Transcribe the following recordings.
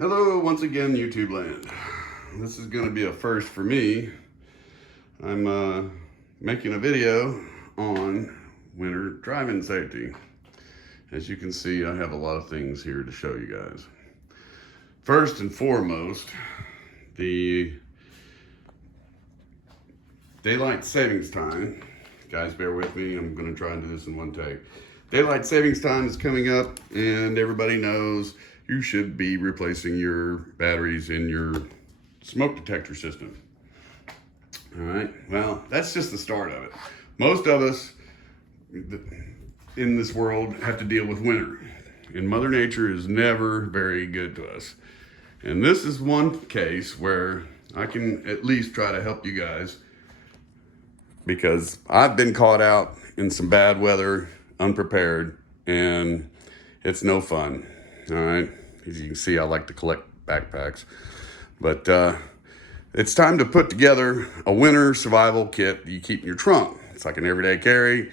Hello, once again, YouTube land. This is going to be a first for me. I'm making a video on winter driving safety. As you can see, I have a lot of things here to show you guys. First and foremost, the daylight savings time. Guys, bear with me. I'm going to try and do this in one take. Daylight savings time is coming up, and everybody knows you should be replacing your batteries in your smoke detector system. All right, well, that's just the start of it. Most of us in this world have to deal with winter, and Mother Nature is never very good to us. And this is one case where I can at least try to help you guys, because I've been caught out in some bad weather, unprepared, and it's no fun. All right, as you can see, I like to collect backpacks, but it's time to put together a winter survival kit that you keep in your trunk. It's like an everyday carry,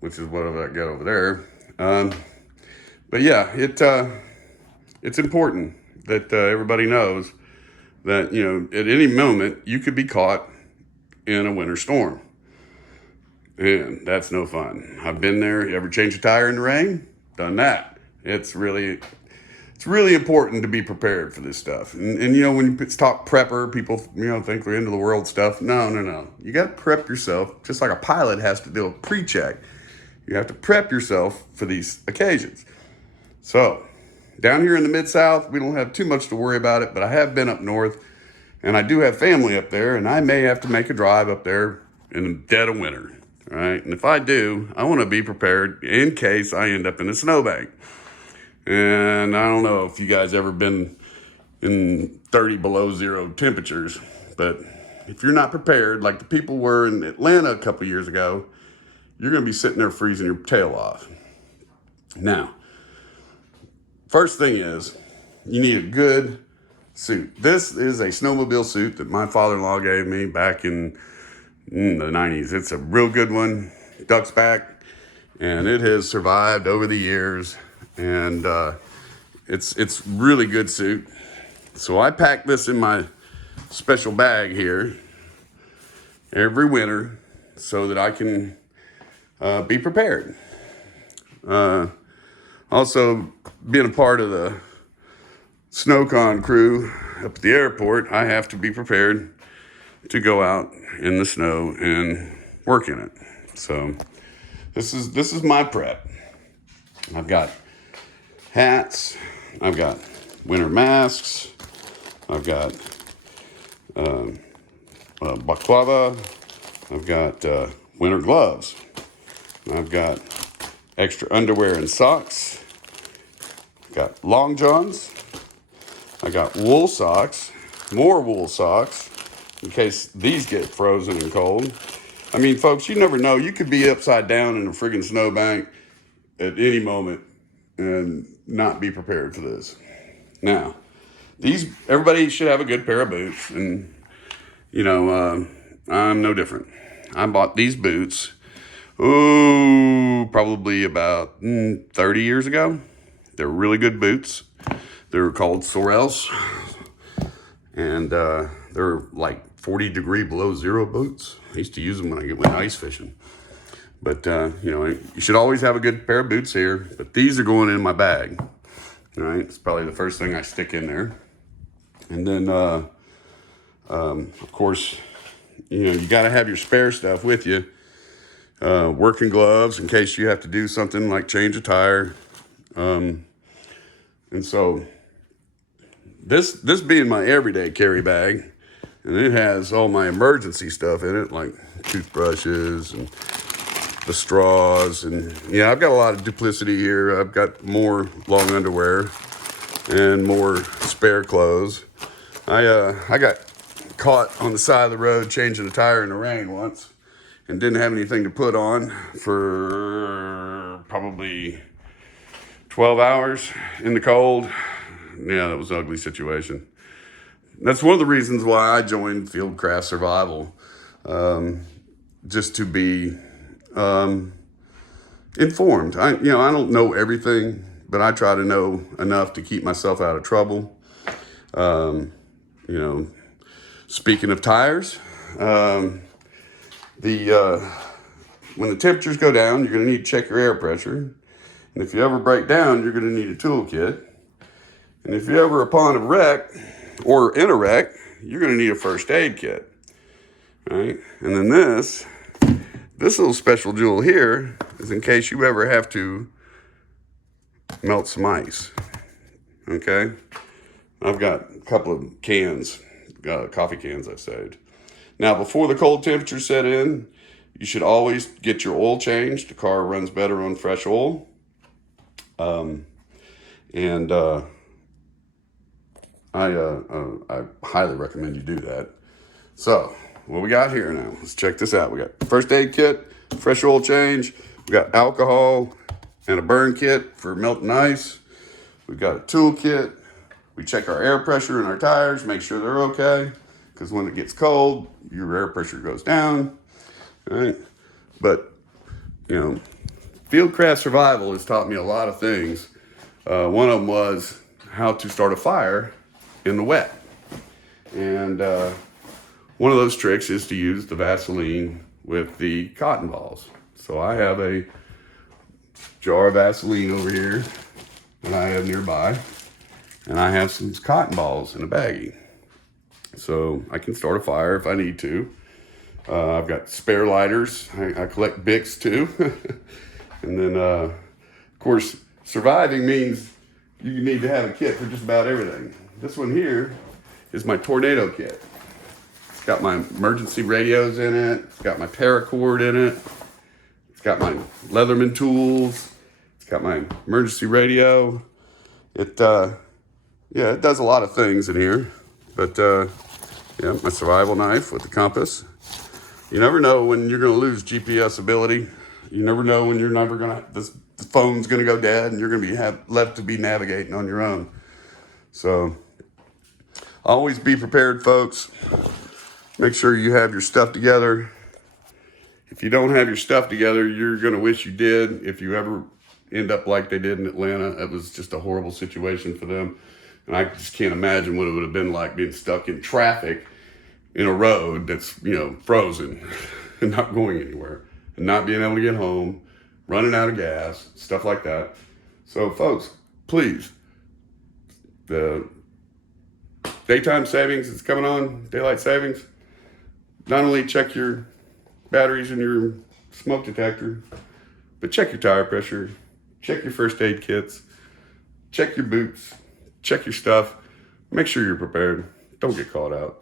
which is what I got over there. But yeah, it's important that everybody knows that, you know, at any moment you could be caught in a winter storm, and that's no fun. I've been there. You ever change a tire in the rain? Done that. It's really important to be prepared for this stuff. And you know, when it's talk prepper, people, you know, think they're into the world stuff. No. You got to prep yourself, just like a pilot has to do a pre-check. You have to prep yourself for these occasions. So down here in the Mid-South, we don't have too much to worry about it, but I have been up north, and I do have family up there, and I may have to make a drive up there in the dead of winter. All right, and if I do, I want to be prepared in case I end up in a snowbank. And I don't know if you guys ever been in 30 below zero temperatures, but if you're not prepared, like the people were in Atlanta a couple years ago, you're going to be sitting there freezing your tail off. Now, first thing is, you need a good suit. This is a snowmobile suit that my father-in-law gave me back in the 90s. It's a real good one, duck's back, and it has survived over the years. And it's really good suit. So I pack this in my special bag here every winter so that I can be prepared. Also, being a part of the SnowCon crew up at the airport, I have to be prepared to go out in the snow and work in it. So this is my prep. I've got hats, I've got winter masks, I've got balaclava, I've got winter gloves, I've got extra underwear and socks, I've got long johns, I got wool socks, more wool socks in case these get frozen and cold. I mean, folks, you never know. You could be upside down in a friggin' snowbank at any moment and not be prepared for this. Now, everybody should have a good pair of boots, and you know, I'm no different. I bought these boots, probably about 30 years ago. They're really good boots. They're called Sorels, and they're like 40-degree below zero boots. I used to use them when I went ice fishing. But, you know, you should always have a good pair of boots here. But these are going in my bag. All right, it's probably the first thing I stick in there. And then, of course, you know, you got to have your spare stuff with you. Working gloves in case you have to do something like change a tire. And so this being my everyday carry bag, and it has all my emergency stuff in it, like toothbrushes and the straws, and yeah, I've got a lot of duplicity here. I've got more long underwear and more spare clothes. I got caught on the side of the road changing a tire in the rain once and didn't have anything to put on for probably 12 hours in the cold. Yeah, that was an ugly situation. That's one of the reasons why I joined Fieldcraft Survival, just to be informed. I don't know everything, but I try to know enough to keep myself out of trouble. You know, speaking of tires, when the temperatures go down, you're going to need to check your air pressure. And if you ever break down, you're going to need a toolkit. And if you're ever upon a wreck or in a wreck, you're going to need a first aid kit. Right? And then this little special jewel here is in case you ever have to melt some ice. Okay? I've got a couple of cans, coffee cans I've saved. Now, before the cold temperature set in, you should always get your oil changed. The car runs better on fresh oil. I highly recommend you do that. So, what we got here now? Let's check this out. We got first aid kit, fresh oil change. We got alcohol and a burn kit for melting ice. We've got a tool kit. We check our air pressure in our tires, make sure they're okay. Because when it gets cold, your air pressure goes down. All right? But, you know, Fieldcraft Survival has taught me a lot of things. One of them was how to start a fire in the wet. And one of those tricks is to use the Vaseline with the cotton balls. So I have a jar of Vaseline over here that I have nearby. And I have some cotton balls in a baggie. So I can start a fire if I need to. I've got spare lighters. I collect Bics too. And then, of course, surviving means you need to have a kit for just about everything. This one here is my tornado kit. It's got my emergency radios in it. It's got my paracord in it. It's got my Leatherman tools. It's got my emergency radio. It does a lot of things in here. But, yeah, my survival knife with the compass. You never know when you're going to lose GPS ability. You never know when you're never going to, the phone's going to go dead and you're going to be left to be navigating on your own. So, always be prepared, folks. Make sure you have your stuff together. If you don't have your stuff together, you're going to wish you did. If you ever end up like they did in Atlanta, it was just a horrible situation for them. And I just can't imagine what it would have been like being stuck in traffic in a road that's, you know, frozen and not going anywhere and not being able to get home, running out of gas, stuff like that. So, folks, please, the daytime savings is coming on, daylight savings. Not only check your batteries in your smoke detector, but check your tire pressure, check your first aid kits, check your boots, check your stuff, make sure you're prepared. Don't get caught out.